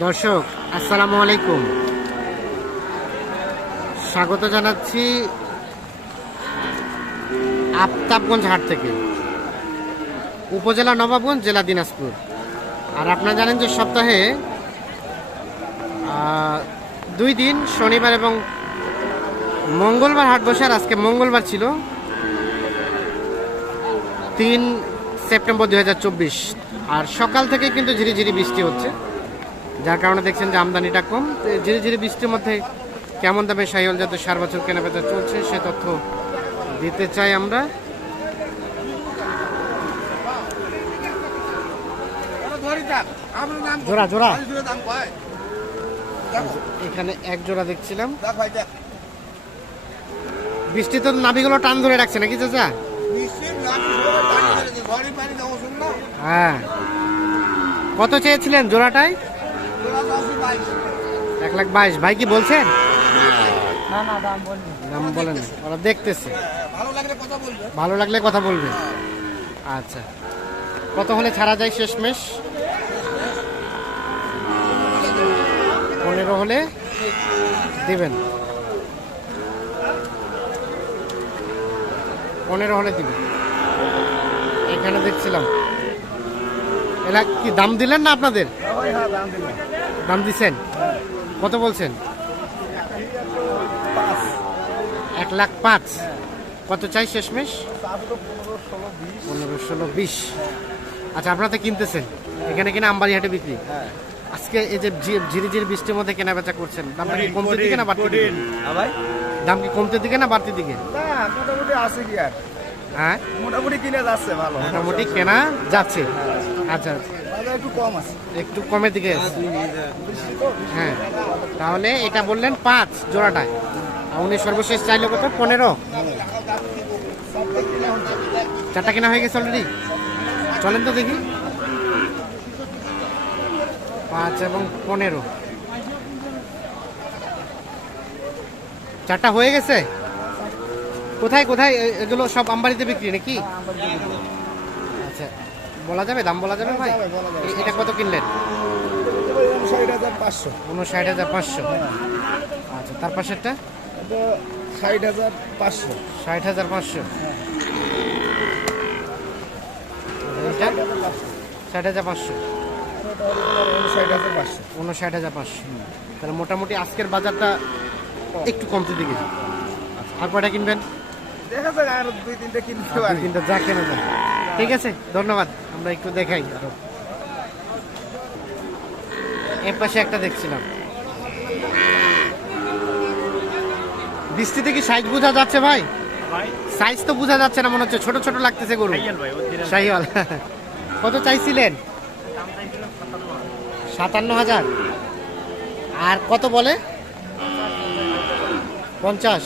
দর্শক, আসসালামু আলাইকুম। স্বাগত জানাচ্ছি আফতাবগঞ্জ হাট থেকে। উপজেলা নবাবগঞ্জ, জেলা দিনাজপুর। আর আপনারা জানেন যে সপ্তাহে দুই দিন, শনিবার এবং মঙ্গলবার হাট বসে, আর আজকে মঙ্গলবার ছিল তিন সেপ্টেম্বর দুই হাজার চব্বিশ। আর সকাল থেকে কিন্তু ঝিরিঝিরি বৃষ্টি হচ্ছে। যার কারণে দেখছেন যে আমদানিটা কম। ঝিরি ঝিরি বৃষ্টির মধ্যে কেমন দামে সাইল যাতে সার বছর কেনাবেচা চলছে সে তথ্য দিতে চাই আমরা। জোড়া জোড়া। এখানে এক জোড়া দেখছিলাম। বৃষ্টি তো নাভিগুলো টান ধরে রাখছে নাকি চাচা? হ্যাঁ। কত চেয়েছিলেন জোড়াটায়? এক লাখ বাইশ। ভাই কি বলছেন? দাম বলেন ওরা দেখতেছে। ভালো লাগলে কথা বলবে। আচ্ছা। কত হলে ছাড়া যায় শেষমেশ? পনেরো হলে দিবেন। পনেরো হলে দিবেন। এখানে দেখছিলাম। এরা কি দাম দিলেন না আপনাদের? দাম দিছেন? কত বলছেন? এক লাখ পাঁচ। কত চাই শেষমেশ? পনেরো ষোলো বিশ। আচ্ছা আপনারা তো কিনতেছেন। এখানে কিনা আমবাড়ি হাটে বিক্রি? আজকে এই যে ঝিরি ঝিরি বৃষ্টির মধ্যে কেনা বেচা করছেন দামটা কি কমতে দিকে না বাড়তি দিকে? দাম কি কমতে দিকে না বাড়তি দিকে? মোটামুটি আছে কি আর। হ্যাঁ? মোটামুটি কিনে যাচ্ছে ভালো। মোটামুটি কেনা যাচ্ছে। আচ্ছা আচ্ছা। একটু কম আছে। একটু কমের দিকে আছে। হ্যাঁ তাহলে এটা বললেন পাঁচ জোড়াটায়। উনি সর্বশেষ চাইলে কত? পনেরো। চারটা কেনা হয়ে গেছে অলরেডি চলেন তো দেখি। পাঁচ এবং পনেরো। চারটা হয়ে গেছে? কোথায় কোথায়? এগুলো সব আমবাড়িতে বিক্রি নাকি? বলা যাবে? দাম বলা যাবে ভাই? এটা কত কিনলেন? ষাট হাজার পাঁচশো। উনষাট হাজার পাঁচশো। আচ্ছা তার পাশেরটা? ষাট হাজার পাঁচশো। ষাট হাজার পাঁচশো। ষাট হাজার পাঁচশো। উনষাট হাজার পাঁচশো। তাহলে মোটামুটি আজকের বাজারটা একটু কমতে দিকে আর কয়টা কিনবেন? দেখা যাক আর দুই তিনটে কিনতে তিনটা যা কেনা যায়। ঠিক আছে ধন্যবাদ। আমরা একটু দেখাই। আরও এর পাশে একটা দেখছিলাম। বৃষ্টিতে কি সাইজ বোঝা যাচ্ছে ভাই? সাইজ তো বোঝা যাচ্ছে না মনে হচ্ছে ছোট ছোট লাগতেছে গরু। শাহিওয়াল কত চাইছিলেন? সাতান্ন হাজার। আর কত বলে? পঞ্চাশ।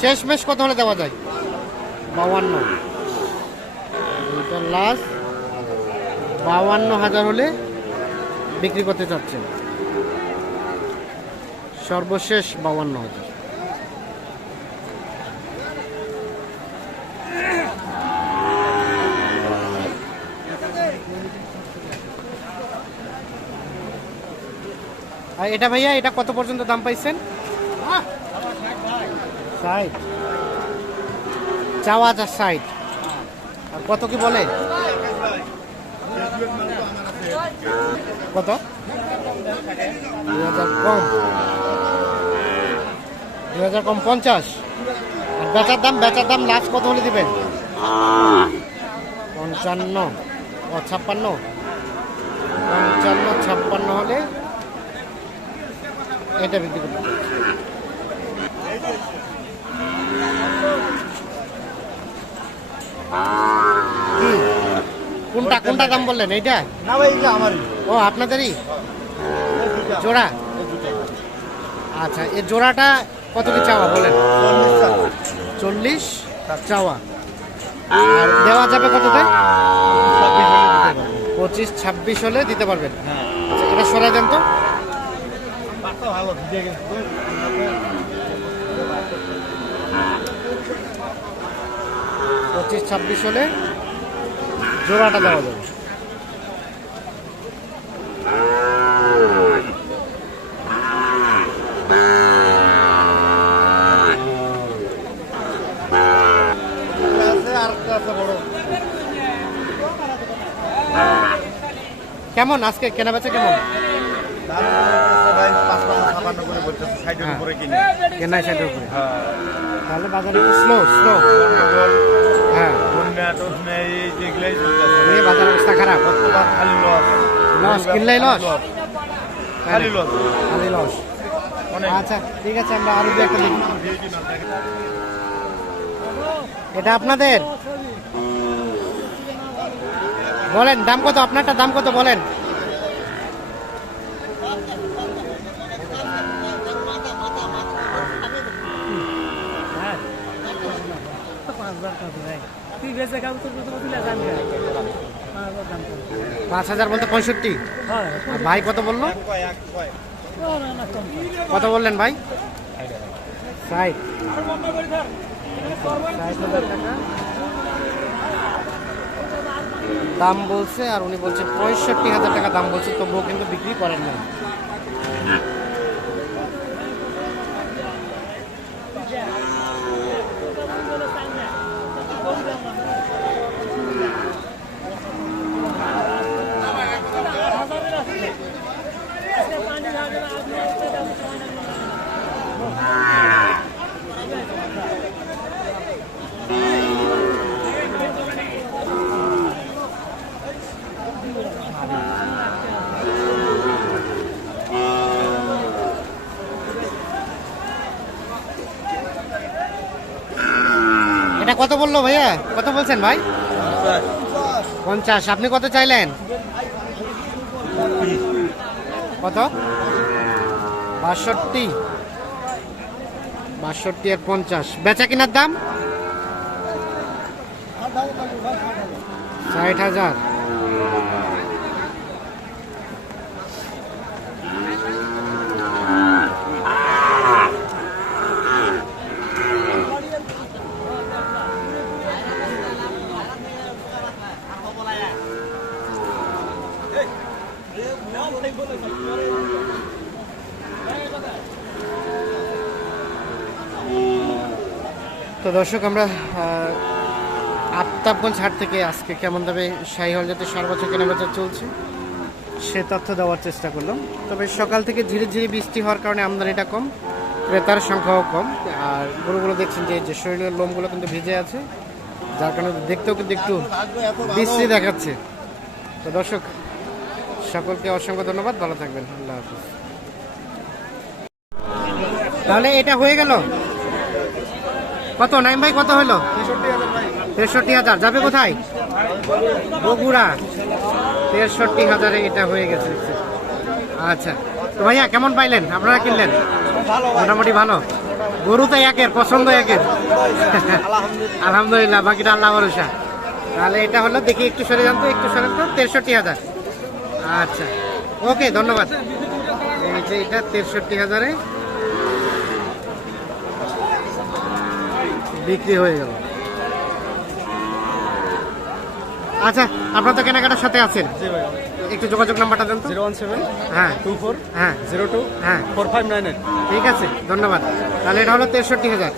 শেষ মেশ কত হলে দেওয়া যায়? বাউান্ন এটা লাস্ট বাউান্ন হাজার হলে বিক্রি করতে চাচ্ছেন। সর্বশেষ বাউান্ন হাজার। আর এটা ভাইয়া, এটা কত পর্যন্ত দাম পাইছেন? ষাট। চাওয়া যা ষাট। কত কি বলে? কত? দুই হাজার কম। দুই হাজার কম পঞ্চাশ। আর বেচার দাম বেচার দাম লাস্ট কত হলে দিবেন? পঞ্চান্ন। ও, ছাপ্পান্ন। পঞ্চান্ন, ছাপ্পান্ন হলে এটা বিক্রি করতে হবে। কোনটা কোনটা দাম বললেন? এইটা? না ভাই এটা আমারই। ও আপনাদেরই? জোড়া? আচ্ছা এই জোড়াটা কত কি চাওয়া বলেন? চল্লিশ চাওয়া। আর দেওয়া যাবে কততে? পঁচিশ ছাব্বিশ হলে দিতে পারবেন। আচ্ছা এটা সরাই দেন তো। ভালো পঁচিশ ছাব্বিশ হলে জোড়াটা দেওয়া যাবে। কেমন আজকে? কেনা বেচা কেমন? কেনা। ষাটের উপরে। তাহলে বাজারে স্লো স্লো হ্যাঁ। বন্যা টন্যা এই যেগুলাই এই বাজার অবস্থা খারাপ। বর্তমান খালি লস লস কিনলেই লস খালি লস খালি লস আচ্ছা ঠিক আছে আমরা আরও দু একটা দেখি। এটা আপনাদের? বলেন দাম কত? আপনারটা দাম কত বলেন তুই বেঁচে খাব তোর কথা বললে জানবে পাঁচ হাজার বলতে পঁয়ষট্টি? ভাই কত বলল? কত বললেন ভাই? ষাট। দাম বলছে আর উনি বলছে পঁয়ষট্টি হাজার টাকা দাম বলছে, তবুও কিন্তু বিক্রি করেন না এটা কত বলল ভাইয়া? কত বলছেন ভাই? পঞ্চাশ। আপনি কত চাইলেন? কত? বাষট্টি। বাষট্টি আর পঞ্চাশ। বেচা কিনার দাম? ষাট হাজার। তো দর্শক, আমরা আফতাবগঞ্জ হাট থেকে আজকে কেমন দামে শাহিহল যাতে সর্বোচ্চ কেনাবেচা চলছে, সে তথ্য দেওয়ার চেষ্টা করলাম। তবে সকাল থেকে ধীরে ধীরে বৃষ্টি হওয়ার কারণে আমদানিটা কম ক্রেতার সংখ্যাও কম। আর গরুগুলো দেখছেন যে যে শরীরের লোমগুলো কিন্তু ভিজে আছে, যার কারণে দেখতেও কিন্তু একটু বৃষ্টি দেখাচ্ছে। তো দর্শক, সকলকে অসংখ্য ধন্যবাদ, ভালো থাকবেন, আল্লাহ হাফিজ। তাহলে এটা হয়ে গেল? কত? নাইম ভাই, কত হলো? তেষট্টি হাজার। যাবে কোথায়? বগুড়া। তেষট্টি হাজারে এটা হয়ে গেছে। আচ্ছা। তো ভাইয়া, কেমন পাইলেন? আপনারা কিনলেন? মোটামুটি ভালো। গরু তো একের, পছন্দ একের। আলহামদুলিল্লাহ, বাকিটা আল্লাহ ভরসা। তাহলে এটা হলো, দেখি একটু সরে যান তো, একটু সরে তো, তেষট্টি হাজার। আচ্ছা। ওকে, ধন্যবাদ। এটা তেষট্টি হাজারে। বিক্রি হয়ে গেল। আচ্ছা আপনার তো কেনাকাটার সাথে আছেন। একটু যোগাযোগ নাম্বারটা দেন জিরো ওয়ান সেভেন হ্যাঁ। টু ফোর হ্যাঁ। জিরো টু হ্যাঁ। ফোর ফাইভ নাইন ঠিক আছে ধন্যবাদ। তাহলে এটা হলো তেষট্টি হাজার।